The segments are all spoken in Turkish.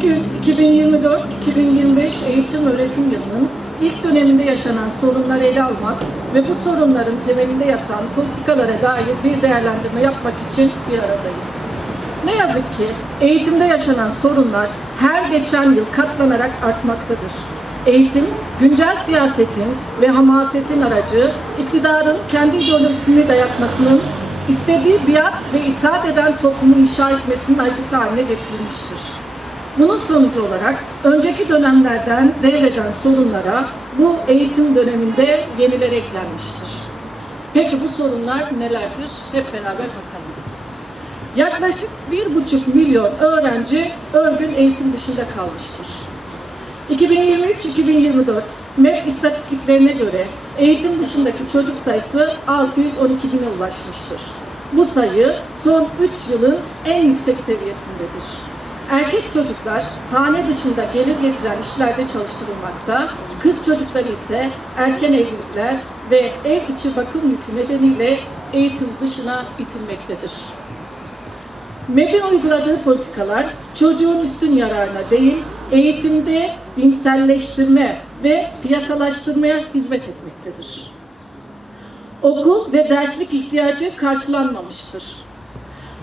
Bugün 2024-2025 eğitim öğretim yılının ilk döneminde yaşanan sorunları ele almak ve bu sorunların temelinde yatan politikalara dair bir değerlendirme yapmak için bir aradayız. Ne yazık ki eğitimde yaşanan sorunlar her geçen yıl katlanarak artmaktadır. Eğitim, güncel siyasetin ve hamasetin aracı, iktidarın kendi ideolojisini dayatmasının, istediği biat ve itaat eden toplumu inşa etmesinin aygıtı haline getirilmiştir. Bunun sonucu olarak önceki dönemlerden devreden sorunlara bu eğitim döneminde yeniler eklenmiştir. Peki bu sorunlar nelerdir? Hep beraber bakalım. Yaklaşık 1,5 milyon öğrenci örgün eğitim dışında kalmıştır. 2023-2024 MEP istatistiklerine göre eğitim dışındaki çocuk sayısı 612 bine ulaşmıştır. Bu sayı son 3 yılın en yüksek seviyesindedir. Erkek çocuklar hane dışında gelir getiren işlerde çalıştırılmakta, kız çocukları ise erken evlilikler ve ev içi bakım yükü nedeniyle eğitim dışına itilmektedir. MEB'in uyguladığı politikalar çocuğun üstün yararına değil, eğitimde dinselleştirme ve piyasalaştırmaya hizmet etmektedir. Okul ve derslik ihtiyacı karşılanmamıştır.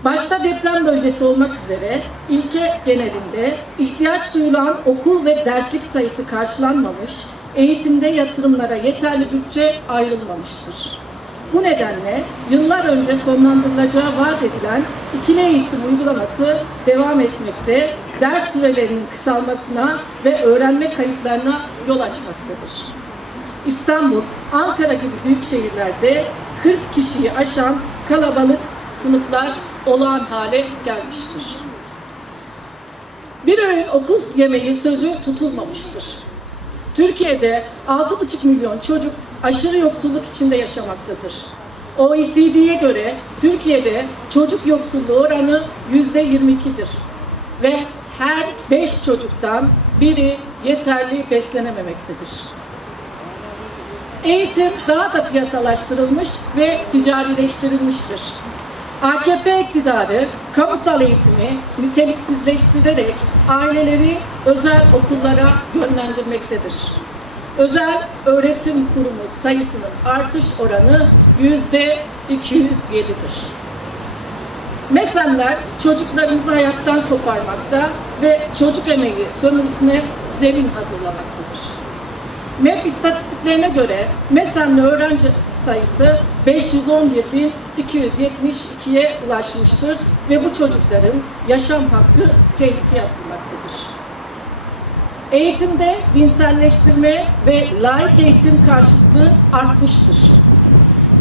Başta deprem bölgesi olmak üzere ilke genelinde ihtiyaç duyulan okul ve derslik sayısı karşılanmamış, eğitimde yatırımlara yeterli bütçe ayrılmamıştır. Bu nedenle yıllar önce sonlandırılacağı vaat edilen ikili eğitim uygulaması devam etmekte, ders sürelerinin kısalmasına ve öğrenme kayıplarına yol açmaktadır. İstanbul, Ankara gibi büyük şehirlerde 40 kişiyi aşan kalabalık sınıflar olağan hale gelmiştir. Bir öğün okul yemeği sözü tutulmamıştır. Türkiye'de 6,5 milyon çocuk aşırı yoksulluk içinde yaşamaktadır. OECD'ye göre Türkiye'de çocuk yoksulluğu oranı %22'dir ve her 5 çocuktan biri yeterli beslenememektedir. Eğitim daha da piyasalaştırılmış ve ticarileştirilmiştir. AKP iktidarı kamusal eğitimi niteliksizleştirerek aileleri özel okullara yönlendirmektedir. Özel öğretim kurumu sayısının artış oranı yüzde 207'dir. MESEM'ler çocuklarımızı hayattan koparmakta ve çocuk emeği sömürüsüne zemin hazırlamaktadır. MEP istatistiklerine göre MESEM'li öğrenci sayısı 511.272'ye ulaşmıştır ve bu çocukların yaşam hakkı tehlikeye atılmaktadır. Eğitimde dinselleştirme ve laik eğitim karşıtlığı artmıştır.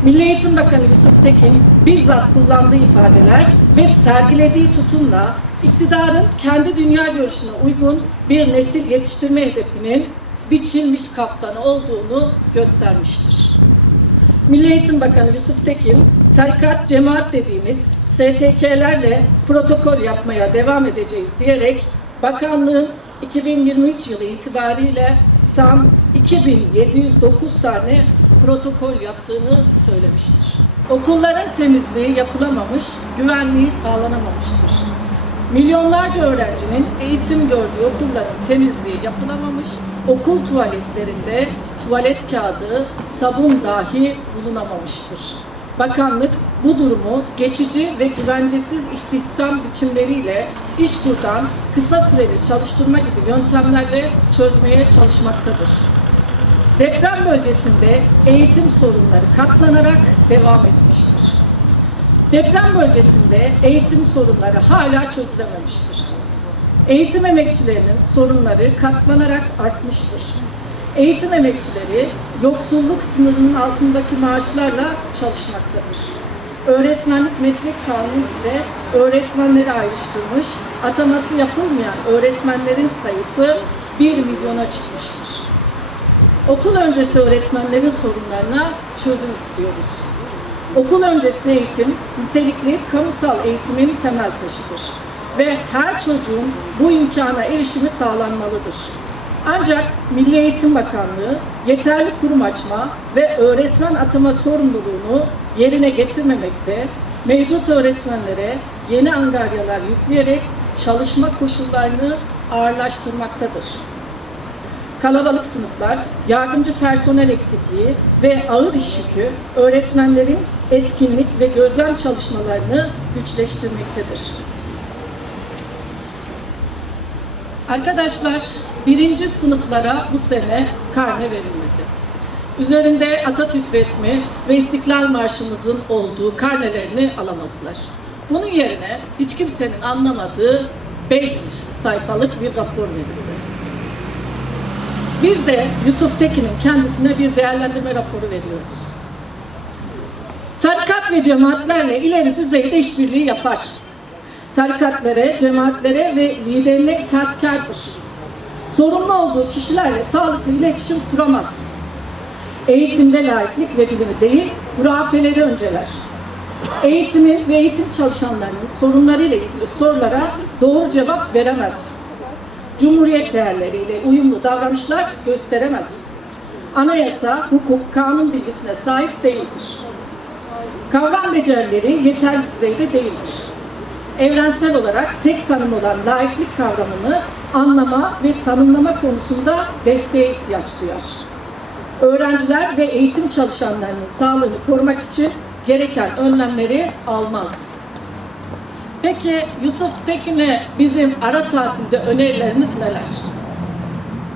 Milli Eğitim Bakanı Yusuf Tekin bizzat kullandığı ifadeler ve sergilediği tutumla iktidarın kendi dünya görüşüne uygun bir nesil yetiştirme hedefinin biçilmiş kaftanı olduğunu göstermiştir. Milli Eğitim Bakanı Yusuf Tekin, tarikat, cemaat dediğimiz STK'lerle protokol yapmaya devam edeceğiz diyerek bakanlığın 2023 yılı itibariyle tam 2709 tane protokol yaptığını söylemiştir. Okulların temizliği yapılamamış, güvenliği sağlanamamıştır. Milyonlarca öğrencinin eğitim gördüğü okulların temizliği yapılamamış, okul tuvaletlerinde tuvalet kağıdı, sabun dahi bulunamamıştır. Bakanlık bu durumu geçici ve güvencesiz istihdam biçimleriyle iş kurdan kısa süreli çalıştırma gibi yöntemlerle çözmeye çalışmaktadır. Deprem bölgesinde eğitim sorunları katlanarak devam etmiştir. Deprem bölgesinde eğitim sorunları hala çözülememiştir. Eğitim emekçilerinin sorunları katlanarak artmıştır. Eğitim emekçileri yoksulluk sınırının altındaki maaşlarla çalışmaktadır. Öğretmenlik meslek kanunu ise öğretmenleri ayrıştırmış, ataması yapılmayan öğretmenlerin sayısı 1 milyona çıkmıştır. Okul öncesi öğretmenlerin sorunlarına çözüm istiyoruz. Okul öncesi eğitim nitelikli kamusal eğitimin temel taşıdır ve her çocuğun bu imkana erişimi sağlanmalıdır. Ancak Milli Eğitim Bakanlığı yeterli kurum açma ve öğretmen atama sorumluluğunu yerine getirmemekte, mevcut öğretmenlere yeni angaryalar yükleyerek çalışma koşullarını ağırlaştırmaktadır. Kalabalık sınıflar, yardımcı personel eksikliği ve ağır iş yükü öğretmenlerin etkinlik ve gözlem çalışmalarını güçleştirmektedir. Arkadaşlar, birinci sınıflara bu sene karne verilmedi. Üzerinde Atatürk resmi ve İstiklal Marşımızın olduğu karnelerini alamadılar. Bunun yerine hiç kimsenin anlamadığı 5 sayfalık bir rapor verildi. Biz de Yusuf Tekin'in kendisine bir değerlendirme raporu veriyoruz. Ve cemaatlerle ileri düzeyde işbirliği yapar. Tarikatlara, cemaatlere ve liderine itaatkardır. Sorumlu olduğu kişilerle sağlıklı iletişim kuramaz. Eğitimde laiklik ve bilimi değil, hurafeleri önceler. Eğitimi ve eğitim çalışanlarının sorunlarıyla ilgili sorulara doğru cevap veremez. Cumhuriyet değerleriyle uyumlu davranışlar gösteremez. Anayasa, hukuk, kanun bilgisine sahip değildir. Kavram becerileri yeterli düzeyde değildir. Evrensel olarak tek tanım olan laiklik kavramını anlama ve tanımlama konusunda desteğe ihtiyaç duyar. Öğrenciler ve eğitim çalışanlarının sağlığını korumak için gereken önlemleri almaz. Peki Yusuf Tekin'e bizim ara tatilde önerilerimiz neler?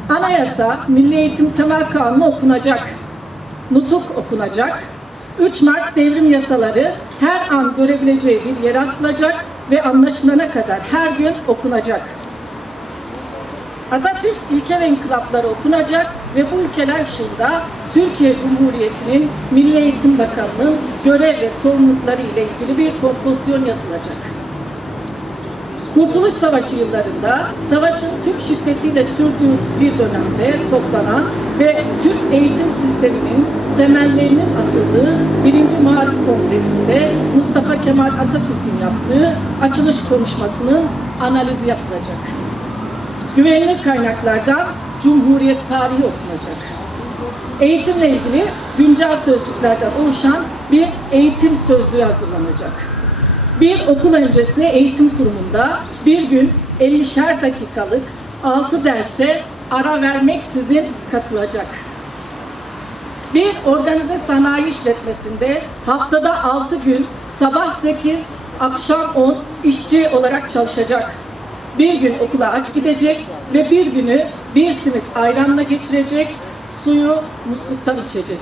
Anayasa, Milli Eğitim Temel Kanunu okunacak. Nutuk okunacak. 3 Mart devrim yasaları her an görebileceği bir yer asılacak ve anlaşılana kadar her gün okunacak. Atatürk ilke ve inkılapları okunacak ve bu ilkeler ışığında Türkiye Cumhuriyeti'nin Milli Eğitim Bakanı'nın görev ve sorumlulukları ile ilgili bir kompozisyon yazılacak. Kurtuluş Savaşı yıllarında savaşın tüm şiddetiyle sürdüğü bir dönemde toplanan ve Türk eğitim sisteminin temellerinin atıldığı 1. Marif Kongresi'nde Mustafa Kemal Atatürk'ün yaptığı açılış konuşmasının analizi yapılacak. Güvenilir kaynaklardan Cumhuriyet tarihi okunacak. Eğitimle ilgili güncel sözcüklerden oluşan bir eğitim sözlüğü hazırlanacak. Bir okul öncesi eğitim kurumunda bir gün 50'şer dakikalık 6 derse ara vermeksizin katılacak. Bir organize sanayi işletmesinde haftada 6 gün sabah 8, akşam 10 işçi olarak çalışacak. Bir gün okula aç gidecek ve bir günü bir simit ayranla geçirecek, suyu musluktan içecek.